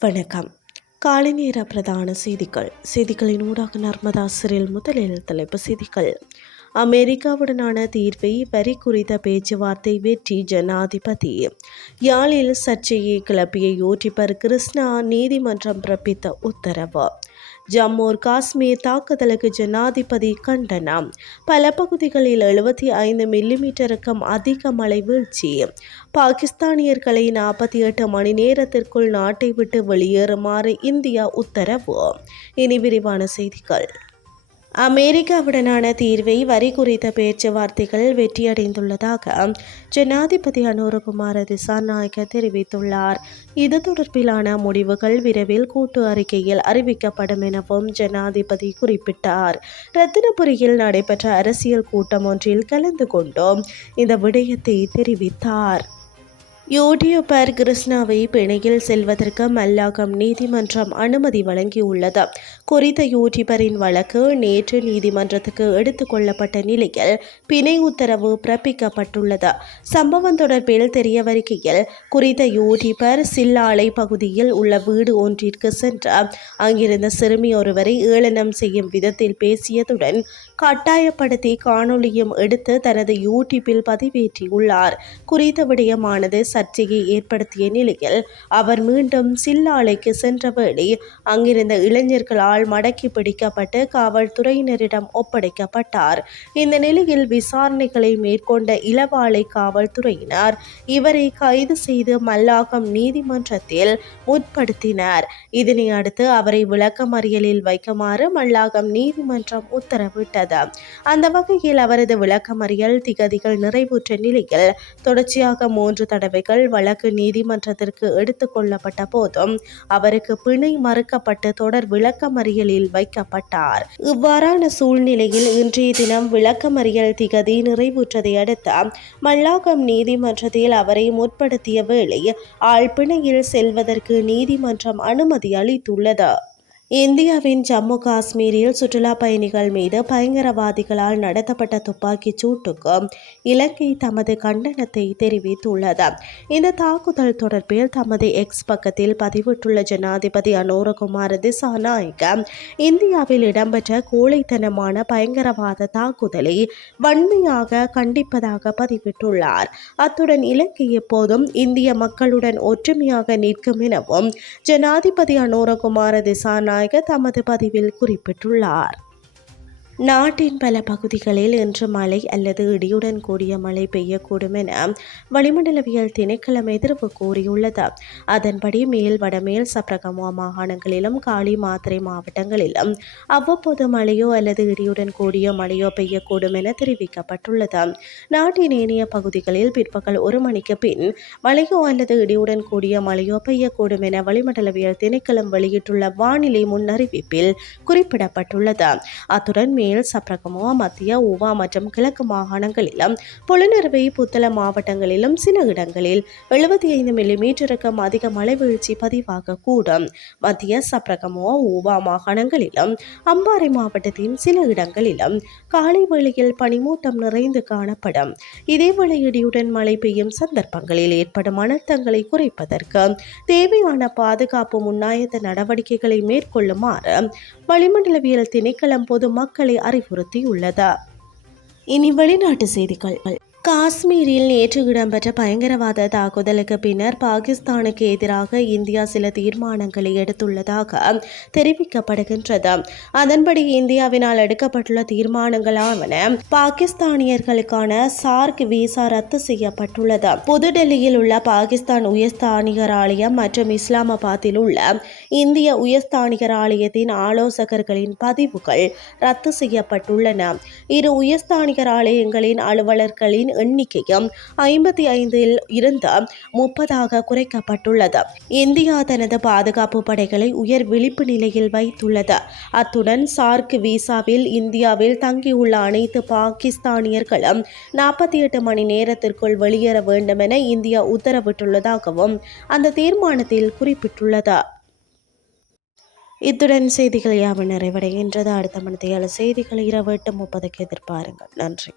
வணக்கம். காலை நேர பிரதான செய்திகள். செய்திகளின் ஊடாக நர்மதா சிறில் முதலில் தலைப்பு செய்திகள். அமெரிக்காவுடனான தீர்வை வரி குறித்த பேச்சுவார்த்தை வெற்றி ஜனாதிபதி. யாழில் சர்ச்சையை கிளப்பிய யூடியூபர் கிருஷ்ணா நீதிமன்றம் பிறப்பித்த உத்தரவு. ஜம்மு காஷ்மீர் தாக்குதலுக்கு ஜனாதிபதி கண்டனம். பல பகுதிகளில் எழுபத்தி ஐந்து மில்லிமீட்டருக்கும் அதிக மழை வீழ்ச்சி. பாகிஸ்தானியர்களை நாற்பத்தி எட்டு மணி நேரத்திற்குள் நாட்டை விட்டு வெளியேறுமாறு இந்தியா உத்தரவு. இனி விரிவான செய்திகள். அமெரிக்காவுடனான தீர்வை வரி குறித்த பேச்சுவார்த்தைகள் வெற்றியடைந்துள்ளதாக ஜனாதிபதி அனுரகுமார திசாநாயக்க தெரிவித்துள்ளார். இது தொடர்பிலான முடிவுகள் விரைவில் கூட்டு அறிக்கையில் அறிவிக்கப்படும் எனவும் ஜனாதிபதி குறிப்பிட்டார். ரத்தினபுரியில் நடைபெற்ற அரசியல் கூட்டம் ஒன்றில் கலந்து கொண்டும். இந்த விடயத்தை தெரிவித்தார். யூடியூபர் கிருஷ்ணாவை பிணையில் செல்வதற்கு மல்லாகம் நீதிமன்றம் அனுமதி வழங்கியுள்ளது. குறித்த யூடியூபரின் வழக்கு நேற்று நீதிமன்றத்துக்கு எடுத்துக் கொள்ளப்பட்ட நிலையில் பிணை உத்தரவு பிறப்பிக்கப்பட்டுள்ளது. சம்பவம் தொடர்பில் தெரியவருக்கையில் குறித்த யூடியூபர் சில்லாலை பகுதியில் உள்ள வீடு ஒன்றிற்கு சென்று அங்கிருந்த சிறுமி ஒருவரை ஏளனம் செய்யும் விதத்தில் பேசியதுடன் கட்டாயப்படுத்தி காணொளியும் எடுத்து தனது யூடியூப்பில் பதிவேற்றியுள்ளார். குறித்த விடயமானது சர்ச்சையை ஏற்படுத்திய நிலையில் அவர் மீண்டும் சில்லாலைக்கு சென்ற வேளை அங்கிருந்த இளைஞர்களால் மடக்கி பிடிக்கப்பட்டு காவல்துறையினரிடம் ஒப்படைக்கப்பட்டார். இந்த நிலையில் விசாரணைகளை மேற்கொண்ட இளவாலை காவல்துறையினர் இவரை கைது செய்து மல்லாகம் நீதிமன்றத்தில் முற்படுத்தினர். இதனை அடுத்து அவரை விளக்கமறியலில் வைக்குமாறு மல்லாகம் நீதிமன்றம் உத்தரவிட்டது. அந்த வகையில் அவரது விளக்கமறியல் திகதிகள் நிறைவுற்ற நிலையில் தொடர்ச்சியாக மூன்று தடவை வழக்குகள் வழக்கு நீதிமன்றத்திற்கு எடுத்துக் கொள்ளப்பட்ட போதும் அவருக்கு பிணை மறுக்கப்பட்டு தொடர் விளக்கமறியலில் வைக்கப்பட்டார். இவ்வாறான சூழ்நிலையில் இன்றைய தினம் விளக்கமறியல் திகதி நிறைவுற்றதை அடுத்து மல்லாகம் நீதிமன்றத்தில் அவரை முற்படுத்திய வேளை ஆழ்பிணையில் செல்வதற்கு நீதிமன்றம் அனுமதி அளித்துள்ளது. இந்தியாவின் ஜம்மு காஷ்மீரில் சுற்றுலா பயணிகள் மீது பயங்கரவாதிகளால் நடத்தப்பட்ட துப்பாக்கிச் சூட்டுக்கு இலங்கை தமது கண்டனத்தை தெரிவித்துள்ளது. இந்த தாக்குதல் தொடர்பில் தமது எக்ஸ் பக்கத்தில் பதிவிட்டுள்ள ஜனாதிபதி அனோரகுமார் திசாநாயக்க இந்தியாவில் இடம்பெற்ற கோழைத்தனமான பயங்கரவாத தாக்குதலை வன்மையாக கண்டிப்பதாக பதிவிட்டுள்ளார். அத்துடன் இலங்கை எப்போதும் இந்திய மக்களுடன் ஒற்றுமையாக நிற்கும் எனவும் ஜனாதிபதி அனோரகுமார திசாநாயக் விநாயகர் தமது பதிவில் குறிப்பிட்டுள்ளார். நாட்டின் பல பகுதிகளில் இன்று மழை அல்லது இடியுடன் கூடிய மழை பெய்யக்கூடும் என வளிமண்டலவியல் திணைக்களம் எதிர்ப்பு கூறியுள்ளது. அதன்படி மேல் வடமேல் சப்ரகமுவா மாகாணங்களிலும் காலி மாத்திரை மாவட்டங்களிலும் அவ்வப்போது மழையோ அல்லது இடியுடன் கூடிய மழையோ பெய்யக்கூடும் என தெரிவிக்கப்பட்டுள்ளது. நாட்டின் ஏனைய பகுதிகளில் பிற்பகல் ஒரு மணிக்கு பின் மழையோ அல்லது இடியுடன் கூடிய மழையோ பெய்யக்கூடும் என வளிமண்டலவியல் திணைக்களம் வெளியிட்டுள்ள வானிலை முன்னறிவிப்பில் குறிப்பிடப்பட்டுள்ளது. அத்துடன் மேல் சப்ரகமோ மத்திய உவா மற்றும் கிழக்கு மாகாணங்களிலும் புலனறுவை புத்தள மாவட்டங்களிலும் சில இடங்களில் எழுபத்தி ஐந்து மில்லிமீட்டருக்கும் அதிக மழை வீழ்ச்சி பதிவாகக்கூடும். மத்திய சப்ரகமோ ஊவா மாகாணங்களிலும் அம்பாறை மாவட்டத்தின் சில இடங்களிலும் காலை வேளையில் பனிமூட்டம் நிறைந்து காணப்படும். இதேவேளை இடியுடன் மழை பெய்யும் சந்தர்ப்பங்களில் ஏற்படும் அனர்த்தங்களை குறைப்பதற்கு தேவையான பாதுகாப்பு முன்னாயத்த நடவடிக்கைகளை மேற்கொள்ளுமாறு வளிமண்டலவியல் திணைக்களம் பொதுமக்களை அறிவுறுத்தியுள்ளது. இனி வெளிநாட்டு செய்திகள். காஷ்மீரில் நேற்று இடம்பெற்ற பயங்கரவாத தாக்குதலுக்கு பின்னர் பாகிஸ்தானுக்கு எதிராக இந்தியா சில தீர்மானங்களை எடுத்துள்ளதாக தெரிவிக்கப்படுகின்றது. அதன்படி இந்தியாவினால் எடுக்கப்பட்டுள்ள தீர்மானங்களாவன பாகிஸ்தானியர்களுக்கான சார்க் விசா ரத்து செய்யப்பட்டுள்ளது. புதுடெல்லியில் உள்ள பாகிஸ்தான் உயர்ஸ்தானிகர் ஆலயம் மற்றும் இஸ்லாமாபாத்தில் உள்ள இந்திய உயர்ஸ்தானிகர் ஆலயத்தின் ஆலோசகர்களின் பதிவுகள் ரத்து செய்யப்பட்டுள்ளன. இரு உயர்ஸ்தானிகர் ஆலயங்களின் அலுவலர்களின் எண்ணிக்கையும் ஐம்பத்தி ஐந்தில் இருந்து முப்பதாக குறைக்கப்பட்டுள்ளது. இந்தியா தனது பாதுகாப்பு படைகளை உயர் விழிப்பு நிலையில் வைத்துள்ளது. அத்துடன் சார்க் விசாவில் இந்தியாவில் தங்கியுள்ள அனைத்து பாகிஸ்தானியர்களும் நாற்பத்தி எட்டு மணி நேரத்திற்குள் வெளியேற வேண்டும் என இந்தியா உத்தரவிட்டுள்ளதாகவும் அந்த தீர்மானத்தில் குறிப்பிட்டுள்ளது. இத்துடன் செய்திகள் யாவை நிறைவடைகின்றது. அடுத்த மனதையாள செய்திகள் இரவு எட்டு முப்பதுக்கு எதிர்பாருங்கள். நன்றி.